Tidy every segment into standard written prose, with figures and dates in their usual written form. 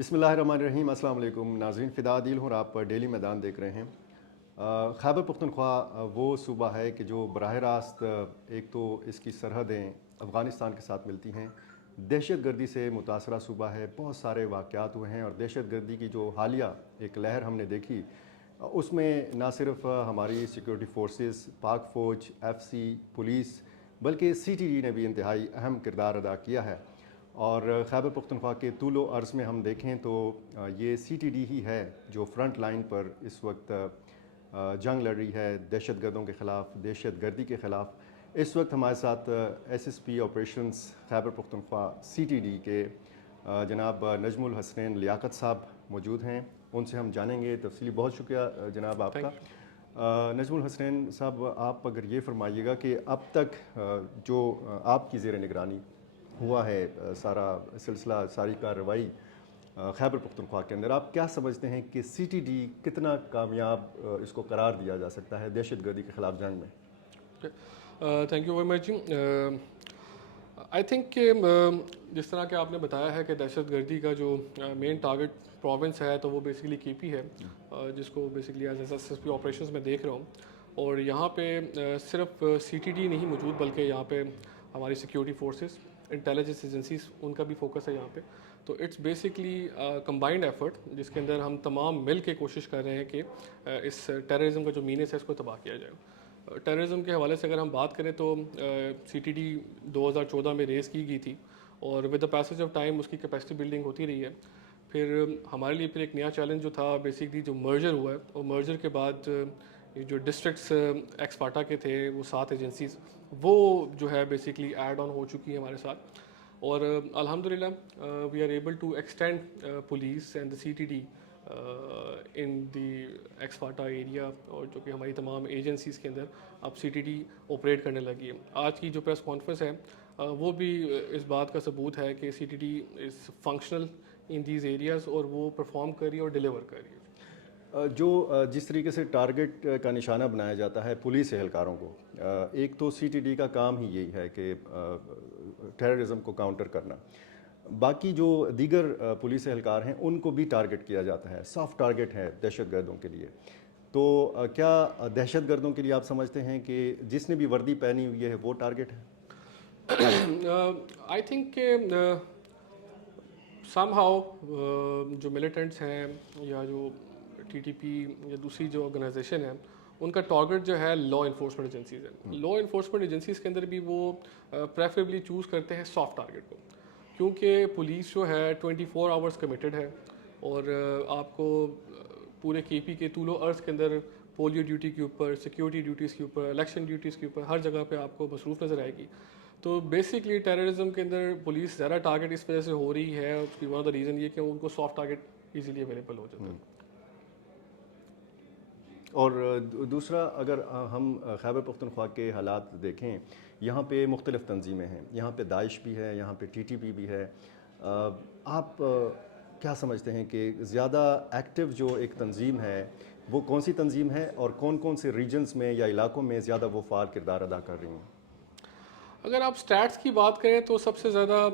بسم اللہ الرحمن الرحیم۔ السلام علیکم ناظرین، فدا عادل ہوں اور آپ ڈیلی میدان دیکھ رہے ہیں۔ خیبر پختونخوا وہ صوبہ ہے کہ جو براہ راست ایک تو اس کی سرحدیں افغانستان کے ساتھ ملتی ہیں، دہشت گردی سے متاثرہ صوبہ ہے، بہت سارے واقعات ہوئے ہیں اور دہشت گردی کی جو حالیہ ایک لہر ہم نے دیکھی اس میں نہ صرف ہماری سیکیورٹی فورسز، پاک فوج، ایف سی، پولیس، بلکہ سی ٹی ڈی نے بھی انتہائی اہم کردار ادا کیا ہے۔ اور خیبر پختونخوا کے طول و عرض میں ہم دیکھیں تو یہ سی ٹی ڈی ہی ہے جو فرنٹ لائن پر اس وقت جنگ لڑ رہی ہے دہشت گردوں کے خلاف، دہشت گردی کے خلاف۔ اس وقت ہمارے ساتھ S S P operations Khyber Pakhtunkhwa سی ٹی ڈی کے جناب نجم الحسنین لیاقت صاحب موجود ہیں، ان سے ہم جانیں گے تفصیلی۔ بہت شکریہ جناب آپ کا۔ نجم الحسنین صاحب، آپ اگر یہ فرمائیے گا کہ اب تک جو آپ کی زیر نگرانی ہوا ہے سارا سلسلہ، ساری کارروائی خیبر پختونخوا کے اندر، آپ کیا سمجھتے ہیں کہ سی ٹی ڈی کتنا کامیاب اس کو قرار دیا جا سکتا ہے دہشت گردی کے خلاف جنگ میں؟ تھینک یو ویری مچ جی۔ آئی تھنک کہ جس طرح کہ آپ نے بتایا ہے کہ دہشت گردی کا جو مین ٹارگٹ پروونس ہے تو وہ بیسیکلی کے پی ہے، جس کو basically as S S P operations میں دیکھ رہا ہوں۔ اور یہاں پہ صرف سی ٹی ڈی نہیں موجود، بلکہ یہاں پہ ہماری سیکیورٹی فورسز، انٹیلیجنس ایجنسیز، ان کا بھی فوکس ہے یہاں پہ۔ تو اٹس بیسکلی کمبائنڈ ایفرٹ جس کے اندر ہم تمام مل کے کوشش کر رہے ہیں کہ اس ٹیررزم کا جو مینس ہے اس کو تباہ کیا جائے۔ ٹیررزم کے حوالے سے اگر ہم بات کریں تو سی ٹی ڈی 2014 میں ریز کی گئی تھی اور with the passage of time اس کی کیپیسٹی بلڈنگ ہوتی رہی ہے۔ پھر ہمارے لیے پھر ایک نیا چیلنج جو تھا بیسکلی جو مرجر ہوا ہے، اور مرجر کے بعد جو ڈسٹرکٹس ایکس فاٹا کے تھے وہ 7 ایجنسیز، وہ جو ہے بیسکلی ایڈ آن ہو چکی ہیں ہمارے ساتھ۔ اور الحمدللہ we are able to extend police and the C T D in the ex FATA area, اور جو کہ ہماری تمام ایجنسیز کے اندر اب سی ٹی ڈی آپریٹ کرنے لگی ہے۔ آج کی جو پریس کانفرنس ہے وہ بھی اس بات کا ثبوت ہے کہ C T D is functional in these areas, اور وہ پرفارم کر رہی ہے اور ڈیلیور کر رہی ہے۔ جو جس طریقے سے ٹارگٹ کا نشانہ بنایا جاتا ہے پولیس اہلکاروں کو، ایک تو سی ٹی ڈی کا کام ہی یہی ہے کہ ٹیررزم کو کاؤنٹر کرنا، باقی جو دیگر پولیس اہلکار ہیں ان کو بھی ٹارگٹ کیا جاتا ہے، سافٹ ٹارگٹ ہے دہشت گردوں کے لیے۔ تو کیا دہشت گردوں کے لیے آپ سمجھتے ہیں کہ جس نے بھی وردی پہنی ہوئی ہے وہ ٹارگٹ ہے؟ آئی تھنک کہ سم ہاؤ جو ملیٹنٹس ہیں یا جو ٹی ٹی پی یا دوسری جو آرگنائزیشن ہے، ان کا ٹارگٹ جو ہے لا انفورسمنٹ ایجنسیز ہیں۔ لا انفورسمنٹ ایجنسیز کے اندر بھی وہ پریفریبلی چوز کرتے ہیں سافٹ ٹارگٹ کو، کیونکہ پولیس جو ہے 24 آورس کمیٹڈ ہے، اور آپ کو پورے کے پی کے طول و عرض کے اندر پولیو ڈیوٹی کے اوپر، سیکیورٹی ڈیوٹیز کے اوپر، الیکشن ڈیوٹیز کے اوپر، ہر جگہ پہ آپ کو مصروف نظر آئے گی۔ تو بیسکلی ٹیررزم کے اندر پولیس زیادہ ٹارگٹ اس وجہ سے ہو رہی ہے، اس کی ون آف دا ریزن یہ کہ ان کو سافٹ ٹارگٹ ایزیلی اویلیبل ہو جاتا ہے۔ اور دوسرا، اگر ہم خیبر پختونخوا کے حالات دیکھیں، یہاں پہ مختلف تنظیمیں ہیں، یہاں پہ داعش بھی ہے، یہاں پہ ٹی ٹی پی بھی ہے۔ آپ کیا سمجھتے ہیں کہ زیادہ ایکٹیو جو ایک تنظیم ہے وہ کون سی تنظیم ہے، اور کون کون سے ریجنز میں یا علاقوں میں زیادہ وہ فعال کردار ادا کر رہی ہیں؟ اگر آپ سٹیٹس کی بات کریں تو سب سے زیادہ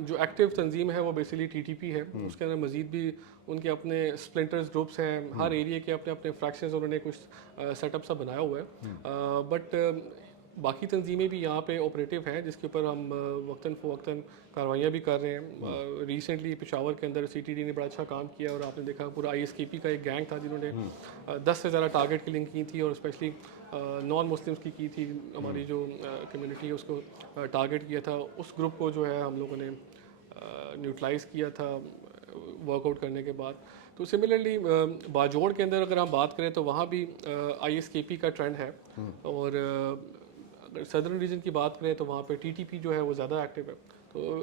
جو ایکٹیو تنظیم ہے وہ بیسیکلی ٹی ٹی پی ہے۔ اس کے اندر مزید بھی ان کے اپنے اسپلنٹرز گروپس ہیں، ہر ایریا کے اپنے اپنے فریکشنز انہوں نے کچھ سیٹ اپ سا بنایا ہوا ہے۔ بٹ باقی تنظیمیں بھی یہاں پہ آپریٹیو ہیں جس کے اوپر ہم وقتاً فوقتاً کاروائیاں بھی کر رہے ہیں۔ ریسنٹلی پشاور کے اندر سی ٹی ڈی نے بڑا اچھا کام کیا، اور آپ نے دیکھا پورا آئی ایس کے پی کا ایک گینگ تھا جنہوں نے 10 سے زیادہ ٹارگٹ کلنگ کی تھی، اور اسپیشلی نان مسلمس کی تھی، ہماری جو کمیونٹی ہے اس کو ٹارگٹ کیا تھا۔ اس گروپ کو جو ہے ہم لوگوں نے نیوٹرلائز کیا تھا ورک آؤٹ کرنے کے بعد۔ تو سملرلی باجوڑ کے اندر اگر ہم بات کریں تو وہاں بھی آئی ایس کے پی کا ٹرینڈ ہے، اور اگر صدرن ریجن کی بات کریں تو وہاں پہ ٹی ٹی پی جو ہے وہ زیادہ ایکٹیو ہے۔ تو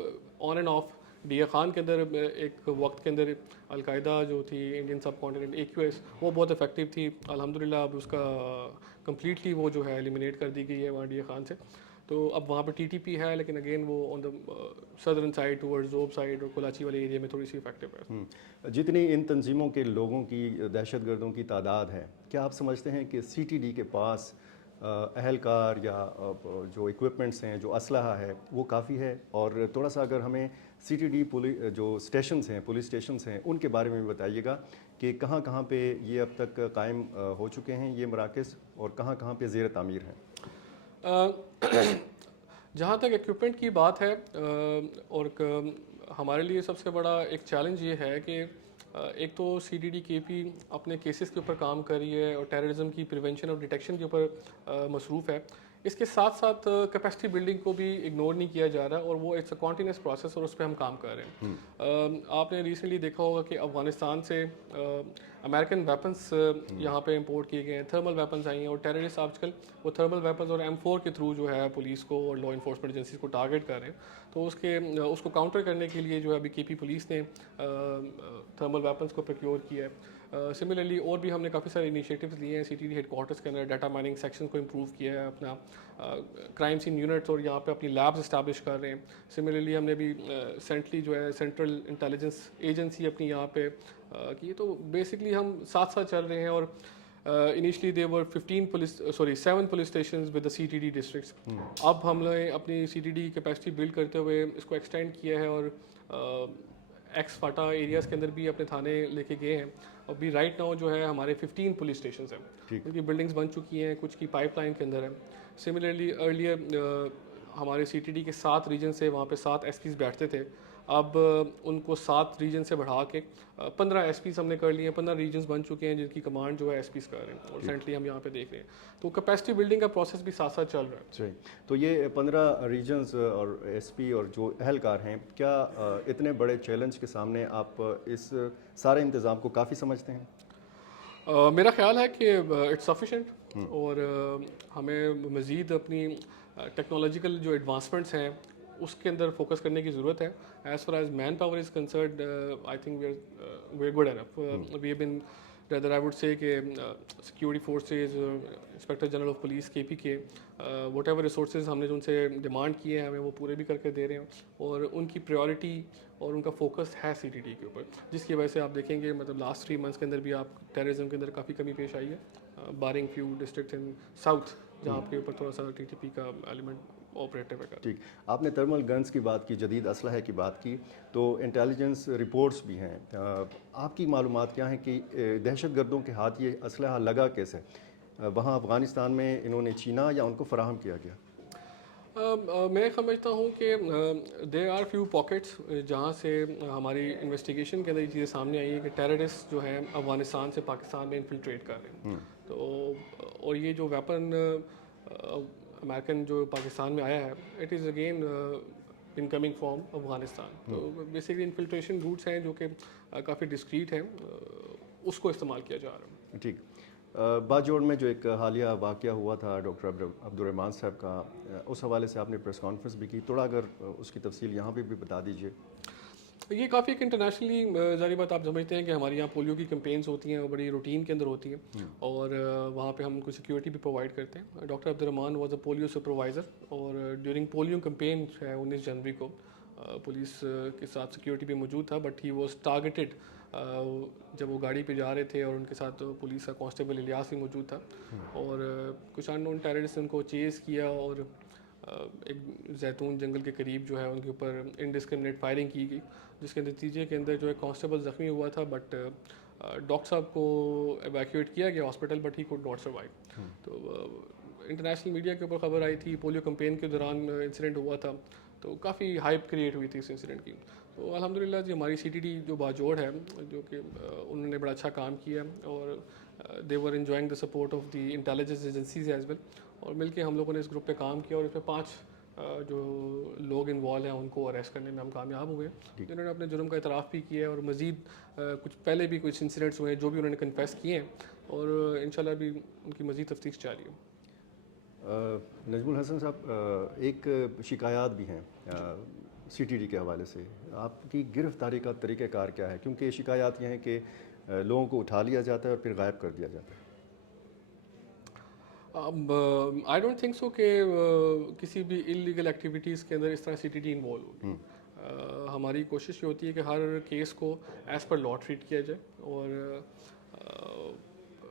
on and of D A Khan کے اندر ایک وقت کے اندر القاعدہ جو تھی انڈین سب کانٹیننٹ اے کیو ایس، وہ بہت افیکٹو تھی۔ الحمدللہ اب اس کا کمپلیٹلی وہ جو ہے ایلیمینیٹ کر دی گئی ہے وہاں ڈی اے خان سے۔ تو اب وہاں پہ ٹی ٹی پی ہے، لیکن اگین وہ on the southern side toward Zhob side اور کلاچی والے ایریا میں تھوڑی سی افیکٹو ہے۔ جتنی ان تنظیموں کے لوگوں کی، دہشت گردوں کی تعداد ہے، کیا آپ سمجھتے ہیں کہ سی ٹی ڈی کے پاس اہلکار یا جو اکوپمنٹس ہیں، جو اسلحہ ہے وہ کافی ہے؟ اور تھوڑا سا اگر ہمیں سی ٹی ڈی جو اسٹیشنز ہیں، پولیس اسٹیشنز ہیں، ان کے بارے میں بھی بتائیے گا کہ کہاں کہاں پہ یہ اب تک قائم ہو چکے ہیں یہ مراکز، اور کہاں کہاں پہ زیر تعمیر ہیں؟ جہاں تک ایکوپمنٹ کی بات ہے، اور ہمارے لیے سب سے بڑا ایک چیلنج یہ ہے کہ ایک تو سی ڈی ڈی کے پی اپنے کیسز کے اوپر کام کر رہی ہے اور ٹیررزم کی پریونشن اور ڈیٹیکشن کے اوپر مصروف ہے. اس کے ساتھ ساتھ کیپیسٹی بلڈنگ کو بھی اگنور نہیں کیا جا رہا، اور وہ اٹس اے کنٹینیوس پروسیس، اور اس پہ ہم کام کر رہے ہیں. آپ نے ریسنٹلی دیکھا ہوگا کہ افغانستان سے امریکن ویپنس یہاں پہ امپورٹ کیے گئے ہیں، تھرمل ویپنس آئی ہیں، اور ٹیررسٹ آج کل وہ تھرمل ویپنس اور M4 کے تھرو جو ہے پولیس کو اور لا انفورسمنٹ ایجنسیز کو ٹارگیٹ کر رہے ہیں. تو اس کو کاؤنٹر کرنے کے لیے جو ہے ابھی کے پی پولیس نے تھرمل ویپنس کو پروکیور کیا ہے. سملرلی اور بھی ہم نے کافی سارے انیشیٹوز لیے ہیں C T D headquarters کے اندر. ڈیٹا مائننگ سیکشن کو امپروو کیا ہے اپنا، کرائم سین یونٹس اور یہاں پہ اپنی لیبز اسٹیبلش کر رہے ہیں. سملرلی ہم نے بھی ریسنٹلی جو ہے سینٹرل انٹیلیجنس ایجنسی اپنی یہاں پہ کی. تو بیسکلی ہم ساتھ ساتھ چل رہے ہیں. اور initially there were 7 police stations with the CTD districts. اب ہم نے اپنی C T D capacity build کرتے ہوئے اس کو ایکسٹینڈ کیا ہے، اور ایکس فاٹا ایریاز کے اندر بھی اپنے تھانے لے کے گئے ہیں. ابھی رائٹ ناؤ جو ہے ہمارے 15 پولیس اسٹیشنز ہیں، ان کی بلڈنگس بن چکی ہیں، کچھ کی پائپ لائن کے اندر ہے. سملرلی ارلیئر ہمارے سی ٹی ڈی کے 7 ریجن سے وہاں پہ 7 ایس پیز بیٹھتے تھے. اب ان کو 7 ریجن سے بڑھا کے 15 ایس پیز ہم نے کر لیے ہیں. 15 ریجنز بن چکے ہیں جن کی کمانڈ جو ہے ایس پیز کر رہے ہیں، اور ریسنٹلی ہم یہاں پہ دیکھ رہے ہیں. تو کیپیسٹی بلڈنگ کا پروسیس بھی ساتھ ساتھ چل رہا ہے. صحیح. تو یہ 15 ریجنز اور ایس پی اور جو اہلکار ہیں، کیا اتنے بڑے چیلنج کے سامنے آپ اس سارے انتظام کو کافی سمجھتے ہیں؟ میرا خیال ہے کہ اٹس سفیشینٹ، اور ہمیں مزید اپنی ٹیکنالوجیکل جو ایڈوانسمنٹس ہیں اس کے اندر فوکس کرنے کی ضرورت ہے. As far as manpower is concerned I think we are good enough. We have been rather I would say کہ security forces, inspector general of police K P کے، what ever resources ہم نے جو ان سے demand کیے ہیں ہمیں وہ پورے بھی کر کے دے رہے ہیں. اور ان کی پریورٹی اور ان کا فوکس ہے سی ٹی ڈی کے اوپر، جس کی وجہ سے آپ دیکھیں گے مطلب لاسٹ 3 منتھس کے اندر بھی آپ ٹیررزم کے اندر کافی کمی پیش آئی ہے، barring few district in South جہاں کے اوپر تھوڑا سا ٹی ٹی پی کا ایلیمنٹ آپریٹو ہے. ٹھیک. آپ نے تھرمل گنز کی بات کی، جدید اسلحہ کی بات کی، تو انٹیلیجنس رپورٹس بھی ہیں. آپ کی معلومات کیا ہیں کہ دہشت گردوں کے ہاتھ یہ اسلحہ لگا کیسے؟ وہاں افغانستان میں انہوں نے چھینا یا ان کو فراہم کیا گیا؟ میں سمجھتا ہوں کہ دیر آر فیو پاکٹس جہاں سے ہماری انویسٹیگیشن کے اندر یہ چیزیں سامنے آئی ہیں کہ ٹیررسٹ جو ہیں افغانستان سے پاکستان میں انفلٹریٹ کر رہے ہیں. تو اور یہ جو ویپن امریکن جو پاکستان میں آیا ہے، it is again in coming from Afghanistan. تو بیسکلی انفلٹریشن روٹس ہیں جو کہ کافی ڈسکریٹ ہیں، اس کو استعمال کیا جا رہا ہے. ٹھیک. باجوڑ میں جو ایک حالیہ واقعہ ہوا تھا ڈاکٹر عبدالرحمان صاحب کا، اس حوالے سے آپ نے پریس کانفرنس بھی کی، تھوڑا اگر اس کی تفصیل یہاں پہ بھی بتا دیجیے. یہ کافی ایک انٹرنیشنلی ظاہری بات، آپ سمجھتے ہیں کہ ہمارے یہاں پولیو کی کمپینس ہوتی ہیں، وہ بڑی روٹین کے اندر ہوتی ہیں، اور وہاں پہ ہم کو سیکورٹی بھی پرووائڈ کرتے ہیں. Doctor Abdul Rahman was a polio supervisor, اور ڈیورنگ پولیو کمپین ہے 19 جنوری کو پولیس کے ساتھ سیکورٹی بھی موجود تھا، بٹ ہی واز ٹارگیٹڈ جب وہ گاڑی پہ جا رہے تھے، اور ان کے ساتھ پولیس کا کانسٹیبل الیاس بھی موجود تھا. اور کچھ ان نون ٹیررسٹ ان کو چیز کیا، اور ایک زیتون جنگل کے قریب جو ہے ان کے اوپر انڈسکرمنیٹ فائرنگ کی گئی، جس کے نتیجے کے اندر جو ہے کانسٹیبل زخمی ہوا تھا. بٹ ڈاکٹر صاحب کو ایویکویٹ کیا گیا hospital, but he could not survive. تو انٹرنیشنل میڈیا کے اوپر خبر آئی تھی، پولیو کمپین کے دوران انسیڈنٹ ہوا تھا، تو کافی ہائپ کریٹ ہوئی تھی اس انسیڈنٹ کی. تو الحمدللہ جی ہماری سی ٹی ڈی جو باجوڑ ہے، جو کہ انہوں نے بڑا اچھا کام کیا، اور they were enjoying the support of the intelligence agencies as well. اور مل کے ہم لوگوں نے اس گروپ پہ کام کیا، اور اس میں 5 جو لوگ انوالو ہیں ان کو اریسٹ کرنے میں ہم کامیاب ہوئے، جنہوں نے اپنے جرم کا اعتراف بھی کیا ہے. اور مزید کچھ پہلے بھی کچھ انسیڈنٹس ہوئے جو بھی انہوں نے کنفیس کیے ہیں، اور انشاءاللہ بھی ان کی مزید تفتیش جاری ہے. نجم الحسن صاحب، ایک شکایات بھی ہیں سی ٹی ڈی کے حوالے سے، آپ کی گرفتاری کا طریقہ کار کیا ہے؟ کیونکہ شکایات یہ ہیں کہ لوگوں کو اٹھا لیا جاتا ہے اور پھر غائب کر دیا جاتا ہے. آئی ڈونٹ تھنک سو کہ کسی بھی انلیگل ایکٹیویٹیز کے اندر اس طرح سی ٹی ڈی انوالو ہوگی. ہماری کوشش یہ ہوتی ہے کہ ہر کیس کو ایز پر لا ٹریٹ کیا جائے، اور